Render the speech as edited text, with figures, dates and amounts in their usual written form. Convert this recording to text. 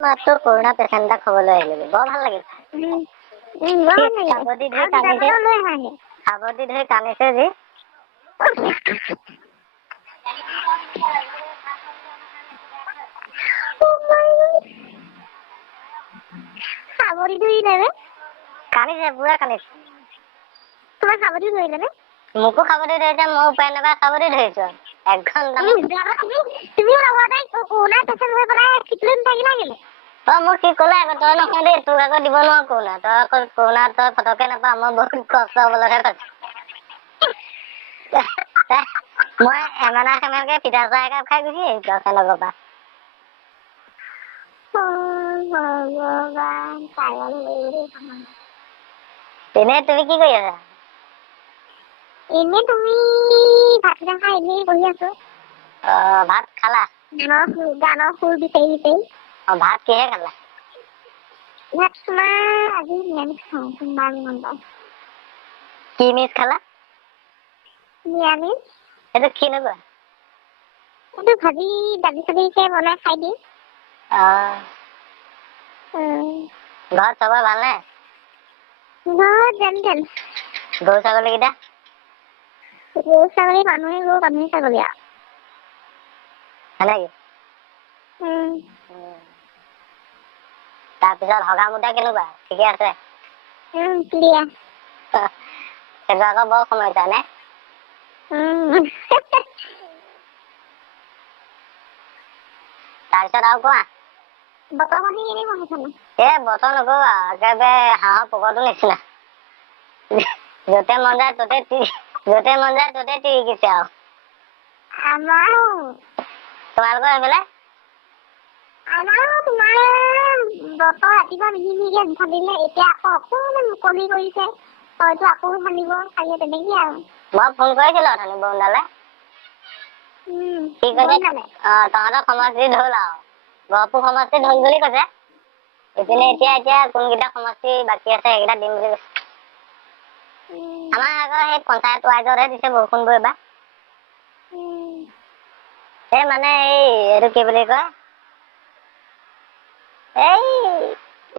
মাত্ৰ corona patient এটা খবলৈ আহিলো বৰ ভাল লাগিছে সাৱতি ধৰি কান্দিছে যি সাৱতি ধৰিলে নে কান্দিছে পুৰা কান্দিছে তোমাৰ সাৱতি ধৰিলে নে মোকো সাৱতি ধৰিছে মই উপায় নাপায় সাৱতি ধৰিছো একঘণ্টা তুমি লগতে কৰোণা পেচেণ্ট হৈ পেলাই ট্ৰিটমেণ্ট থাকিলা কেলে মোক কি ক'লে আকৌ তই নহয় দেই তোক আকৌ দিব নোৱাৰো কৰোণা তই আকৌ কৰোণা তই ফটকে নাপাওঁ মই বহুত কষ্ট হবলৈহে পাইছো মই এমেনা সেমেনকে পিঠা চাহ একাপ খাই গুচি আহিছো সেই লগৰ পৰা এনেই তুমি কি কৰি আছা এনেই তুমি ভাত খাই এনেই বহি আছো ভাত খালা গানৰ সুৰ বিচাৰি বিচাৰি ভাত কিহে খালা ভাত তোমাৰ আজি নিৰামিষ খাওঁ সোমবাৰ মংগলবাৰ কি মিচ খালা নিৰামিষ সেইটো কি নকৰা এইটো ভাজি দালি চালিকে বনাই খাই দিম ঘৰত চবৰে ভালনে ঘৰত যেন তেন গৰু ছাগলীকেইটা গৰু ছাগলী মানুহে ছাগলী আৰু সেনেকে তাৰপিছত হগা মুতা কেনেকুৱা ঠিকে আছে ক্লিয়াৰ সেইটো আকৌ বৰ সমস্যা নে তাৰপিছত আৰু কোৱা বতৰ পানী কেনেকুৱা সেইফালে বতৰ নকবা একেবাৰে হাঁহৰ পকৰটো নিচিনা য'তে মন যায় ত'তে তিৰিকিছে আৰু আমাৰো তোমালোকৰ এইফালে আমাৰো তোমাৰ বতৰ ৰাতিপুৱা মিহি মিহিকে ঢালিলে এতিয়া আকৌ অকণমান মুকলি কৰিছে হয়তো আকৌ ঢালিব চাগে তেনেকে আৰু মই ফোন কৰিছিলো অথনি বৰুণদালে কি কৈছে তহঁতৰ সমষ্টিত হ'ল আৰু গহপুৰ সমষ্টিত হ'ল বুলি কৈছে এইপিনে এতিয়া কোনকেইটা সমষ্টি বাকী আছে সেইকেইটা দিম বুলি কৈছে আমাৰ আকৌ সেই পঞ্চায়ত ৱাইজতহে দিছে বৰষুণবোৰ এইবাৰ এই মানে এইটো কি বুলি কয় এই